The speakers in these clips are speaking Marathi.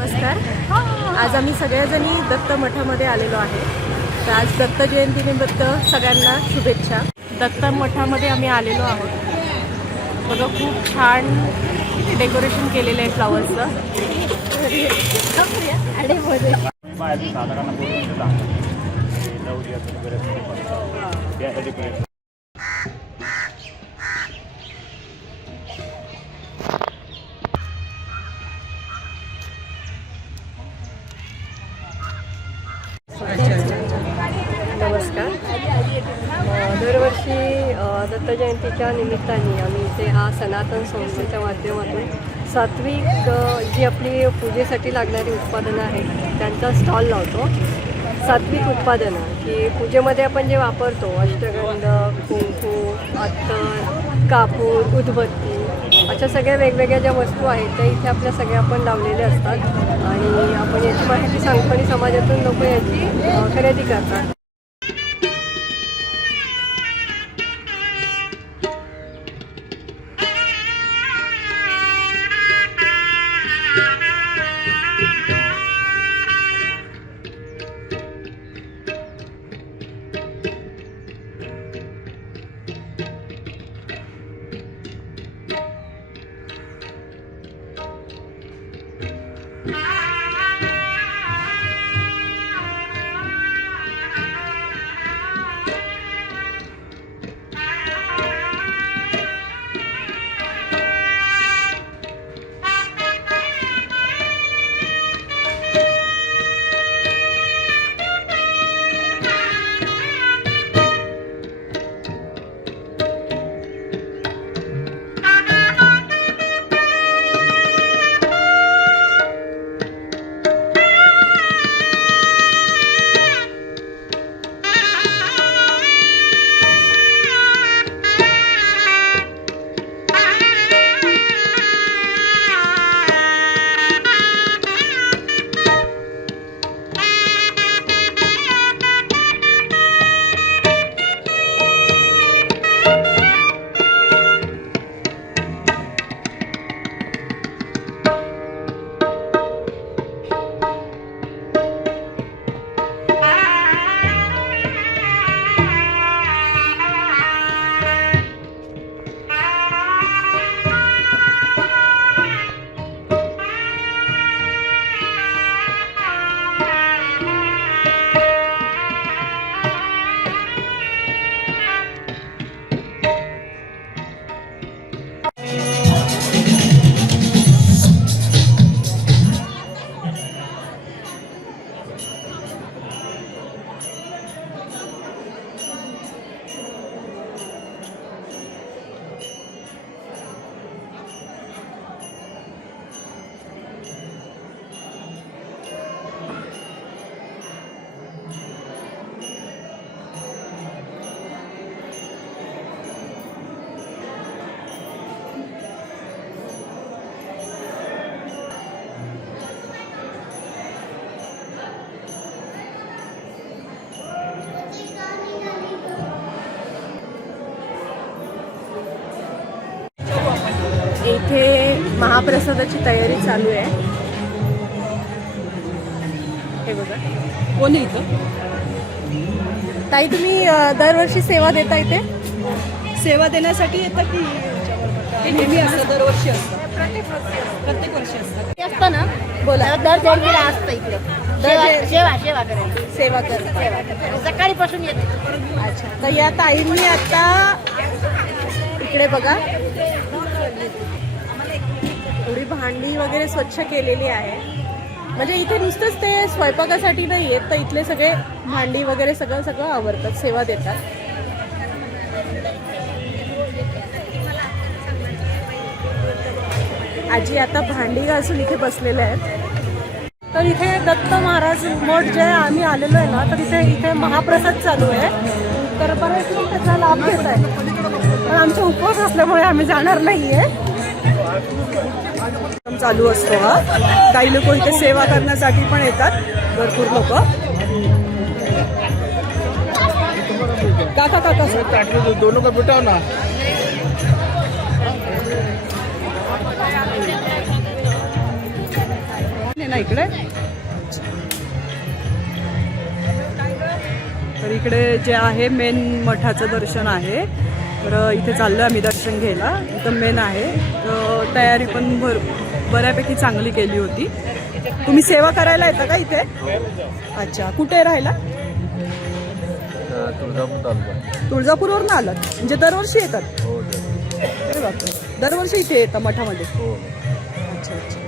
नमस्कार. आज आम्ही सगळ्याजणी दत्त मठामध्ये आलेलो आहे. तर आज दत्त जयंतीनिमित्त सगळ्यांना शुभेच्छा. दत्त मठामध्ये आम्ही आलेलो आहोत. बघा खूप छान डेकोरेशन केलेलं आहे फ्लावर्सचं. नमस्कार. दरवर्षी दत्त जयंतीच्या निमित्ताने आम्ही इथे हा सनातन संस्थेच्या माध्यमातून सात्विक जी आपली पूजेसाठी लागणारी उत्पादनं आहेत त्यांचा स्टॉल लावतो. सात्विक उत्पादनं की पूजेमध्ये आपण जे वापरतो अष्टगंध, कुंकू, अत्तर, कापूर, उदबत्ती अशा सगळ्या वेगवेगळ्या ज्या वस्तू आहेत त्या इथे आपल्या सगळ्या आपण लावलेल्या असतात आणि आपण याची माहिती सांगतो आणि समाजातून लोक याची खरेदी करतात. इथे महाप्रसादाची तयारी चालू आहे. हे बघा कोण इथं. ताई तुम्ही दरवर्षी सेवा देता इथे. सेवा देण्यासाठी येतं की नेहमी असतं. दरवर्षी असतं. प्रत्येक वर्षी असतं ना. बोला. दर जयंतीला असतं इकडे सेवा करायची. सेवा करता सकाळीपासून येते. अच्छा. तर या ताईंनी आता इकडे बघा थोडी भांडी वगैरे स्वच्छ केलेली आहे. म्हणजे इथे नुसतंच ते स्वयंपाकासाठी नाही येत तर इथले सगळे भांडी वगैरे सगळं आवरतात, सेवा देतात. आजी आता भांडी घासून इथे बसलेले आहेत. तर इथे दत्त महाराज मठ जे आम्ही आलेलो आहे ना तर इथे महाप्रसाद चालू आहे. तर बरेच लोक त्याचा लाभ घेत आहेत. पण आमचा उपवास असल्यामुळे आम्ही जाणार नाहीये. चालू असतो हा. काही लोक इथे सेवा करण्यासाठी पण येतात. भरपूर लोक. काका दोनों का बिठाओ ना. ना इकडे. तर इकडे जे आहे मेन मठाचं दर्शन आहे. तर इथे चाललो आम्ही दर्शन घ्यायला. इथं मेन आहे. तर तयारी पण बऱ्यापैकी चांगली केली होती. तुम्ही सेवा करायला येता का इथे? अच्छा, कुठे राहायला? तुळजापूरवरून आलात म्हणजे दरवर्षी येतात? अरे बापरे, दरवर्षी इथे येतं मठामध्ये? अच्छा अच्छा.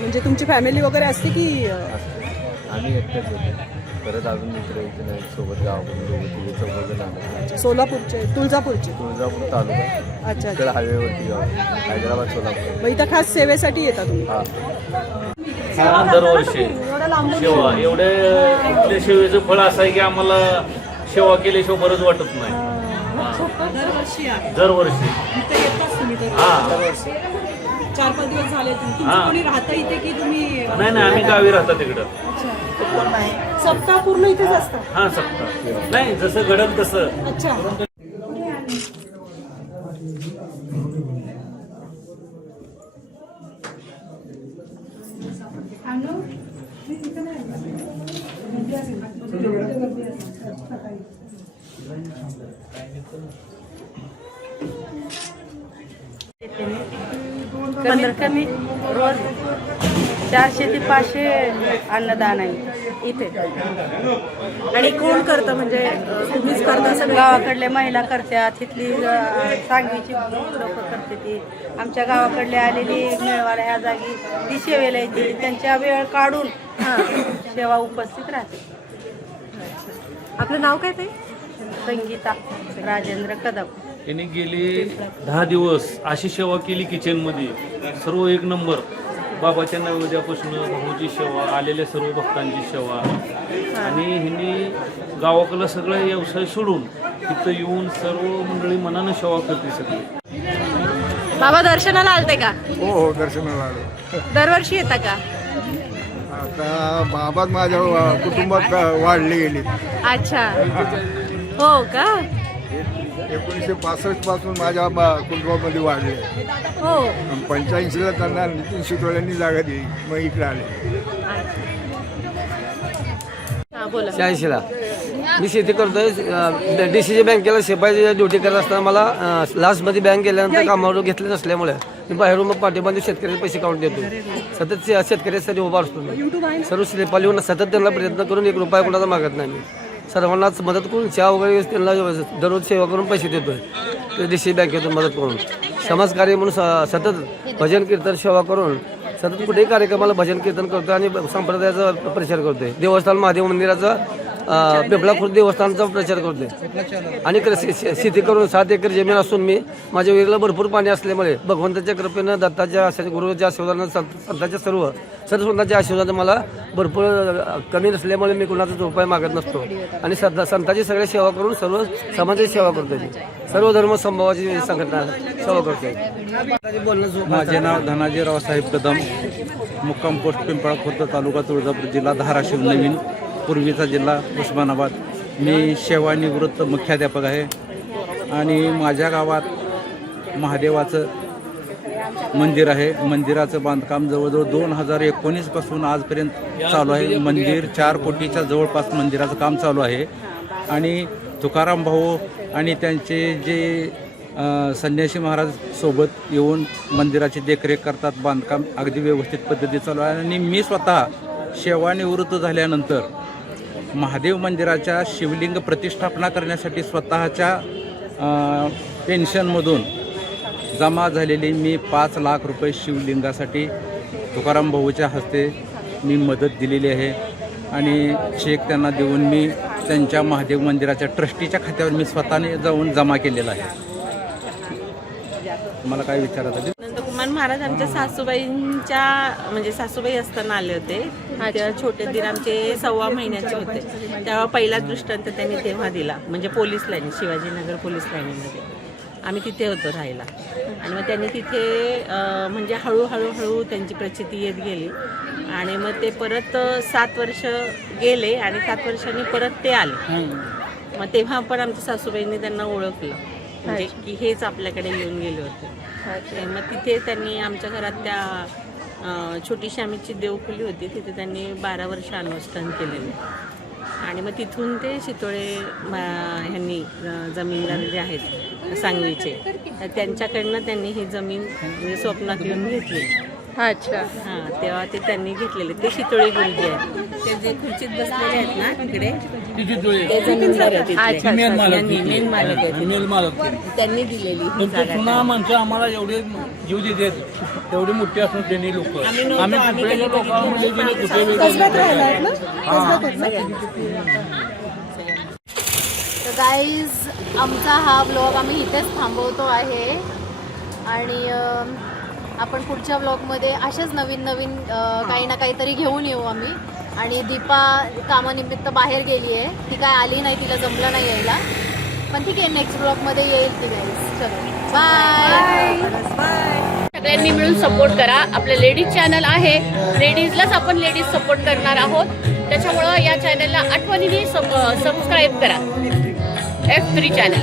म्हणजे तुमची फॅमिली वगैरे असते की? आम्ही एकटेच होते. परत अजून मित्र इथे नाही सोबत गावाकडून सोलापूरचे, तुळजापूरचे? तुळजापूर तालुका. अच्छा इकडे हायवेवरती गाव, हैदराबाद सोलापूर. मग इथं खास सेवेसाठी येता तुम्ही? दरवर्षी सेवा एवढे इथल्या सेवेचं फळ असं आहे की आम्हाला सेवा केल्याशिवाय बरंच वाटत नाही. दरवर्षी आहे. दरवर्षी इथे येताच तुम्ही तर? हा. 4-5 दिवस झाले. तुमचं हा. कोणी राहतं इथे की तुम्ही? नाही नाही, आम्ही गावी राहतात तिकडं. सप्ताह पूर्ण इथेच असतं? हा, सप्ताह नाही, जसं घडल तसं. अच्छा. कमीत कमी रोज 400 ते 500 अन्नदान आहे इथे. आणि कोण करतं म्हणजे तुम्हीच करता? सगळं गावाकडल्या महिला करतात, तिथली सांगलीची लोक करते ती. आमच्या गावाकडले आलेली मेळवाला ह्या जागी ती सेवेला येते. त्यांच्या वेळ काढून सेवा उपस्थित राहते. आपलं नाव काय ते? संगीता राजेंद्र कदम. त्यांनी गेली 10 दिवस अशी सेवा केली किचनमध्ये, सर्व एक नंबर. बाबाच्या नैवेद्यापासून भाऊची सेवा, आलेल्या सर्व भक्तांची सेवा. आणि ह्यांनी गावाकडला सगळा व्यवसाय सोडून तिथं येऊन सर्व मंडळी मनानं सेवा करते सगळी. बाबा दर्शनाला आलते का? हो, दर्शनाला आलो. दरवर्षी येता का? आता बाबा माझ्या कुटुंबात वाढले गेले. अच्छा, हो का? 1965 पासून माझ्या कुटुंबामध्ये वाढले. हो. 85ला त्यांना नितीन शिटोळ्यांनी जागा दिली, मग इकडे आले. हा, बोला. 86ला मी शेती करतोय. DCC बँकेला शिपाई ड्युटी करत असताना मला लास्टमध्ये बँक गेल्यानंतर कामावर घेतले नसल्यामुळे मी बाहेरून मग पाठीबांधी शेतकऱ्याचे पैसे काढून देतो. सतत शेतकऱ्यासाठी उभा असतो मी. सर्व स्लिपा लिहून सतत त्यांना प्रयत्न करून 1 रुपया कोणाचा मागत नाही. मी सर्वांनाच मदत करून चहा वगैरे त्यांना दररोज सेवा करून पैसे देतोय. DCC बँकेतून मदत करून समाजकार्य म्हणून सतत भजन कीर्तन सेवा करून सतत कुठेही कार्यक्रमाला भजन कीर्तन करतो आणि संप्रदायाचा प्रचार करतोय. देवस्थान महादेव मंदिराचा पिपळा खुर्द देवस्थानचा प्रचार करतोय. आणि शेती करून 7 एकर जमीन असून मी माझ्या विहिरीला भरपूर पाणी असल्यामुळे भगवंताच्या कृपेनं, दत्ताच्या गुरुच्या आशीर्वादानं, संतांच्या सर्व संतांच्या आशीर्वादानं मला भरपूर कमी नसल्यामुळे मी कुणाचा रुपये मागत नसतो. आणि संतांची सगळी सेवा करून सर्व समाजाची सेवा करतोय. सर्व धर्म समभावाची संघटना सेवा करतोय. माझे नाव धनाजी रावसाहेब कदम, मुक्काम पोस्ट पिंपळा खुर्द, तालुका तुळजापूर, जिल्हा धाराशिव, नवीन पूर्वीचा जिल्हा उस्मानाबाद. मी सेवानिवृत्त मुख्याध्यापक आहे. आणि माझ्या गावात महादेवाचं मंदिर आहे. मंदिराचं बांधकाम जवळजवळ 2019 पासून आजपर्यंत चालू आहे. मंदिर 4 कोटीच्या जवळपास मंदिराचं काम चालू आहे. आणि तुकाराम भाऊ आणि त्यांचे जे संन्यासी महाराज सोबत येऊन मंदिराची देखरेख करतात. बांधकाम अगदी व्यवस्थित पद्धती चालू आहे. आणि मी स्वतः सेवानिवृत्त झाल्यानंतर महादेव मंदिराच्या शिवलिंग प्रतिष्ठापना करण्यासाठी स्वतःच्या पेन्शनमधून जमा झालेली मी 5 लाख रुपये शिवलिंगासाठी तुकाराम भाऊच्या हस्ते मी मदत दिलेली आहे. आणि चेक त्यांना देऊन मी त्यांच्या महादेव मंदिराच्या ट्रस्टीच्या खात्यावर मी स्वतःने जाऊन जमा केलेला आहे. मला काय विचारायचं? नंदकुमार महाराज आमच्या सासूबाईंच्या म्हणजे सासूबाई असताना आले होते. त्या छोटे दीर आमचे 1.25 महिन्याचे होते. तेव्हा पहिला दृष्टांत त्यांनी तेव्हा दिला, म्हणजे पोलीस लाईन, शिवाजीनगर पोलीस लाईनीमध्ये आम्ही तिथे होतो राहायला. आणि मग त्यांनी तिथे म्हणजे हळूहळू त्यांची प्रचिती येत गेली. आणि मग ते परत 7 वर्ष गेले आणि 7 वर्षांनी परत ते आले. मग तेव्हा पण आमच्या सासूबाईंनी त्यांना ओळखलं, म्हणजे की हेच आपल्याकडे येऊन गेले होते. मग तिथे त्यांनी आमच्या घरात त्या छोटीशी आमची देवखोली होती, तिथे त्यांनी 12 वर्ष अनुष्ठान केलेलं. आणि मग तिथून ते शितोळे ह्यांनी जमीनदार जे आहेत सांगलीचे, तर त्यांच्याकडनं त्यांनी ही जमीन म्हणजे स्वप्नात येऊन घेतली. अच्छा. हां, तेव्हा ते त्यांनी घेतलेले. ते शितोळे गुरुजी आहेत, ते जे खुर्चीत बसलेले आहेत ना तिकडे, ते जमीनदार आहेत तिथले. मेन मालक आहेत. त्यांनी दिलेली ही जागा. माणसं आम्हाला एवढे जीव देतात, तेवढी मोठी असून त्यांनी लोक आम्ही कधी बघितलेली तर गाईज आमचा हा व्लॉग आम्ही इथेच थांबवतो आहे आणि आपण पुढच्या व्लॉगमध्ये अशाच नवीन काही ना काहीतरी घेऊन येऊ आम्ही. आणि दीपा कामानिमित्त बाहेर गेली आहे, ती काय आली नाही, तिला जमलं नाही यायला, पण ठीक आहे नेक्स्ट ब्लॉगमध्ये येईल ती गाईज. चलो बाय. सगळ्यांनी मिळून सपोर्ट करा. आपलं लेडीज चॅनल आहे, लेडीजलाच आपण लेडीज सपोर्ट करणार आहोत, त्याच्यामुळं या चॅनलला आठवणीने सबस्क्राईब करा. F3 channel.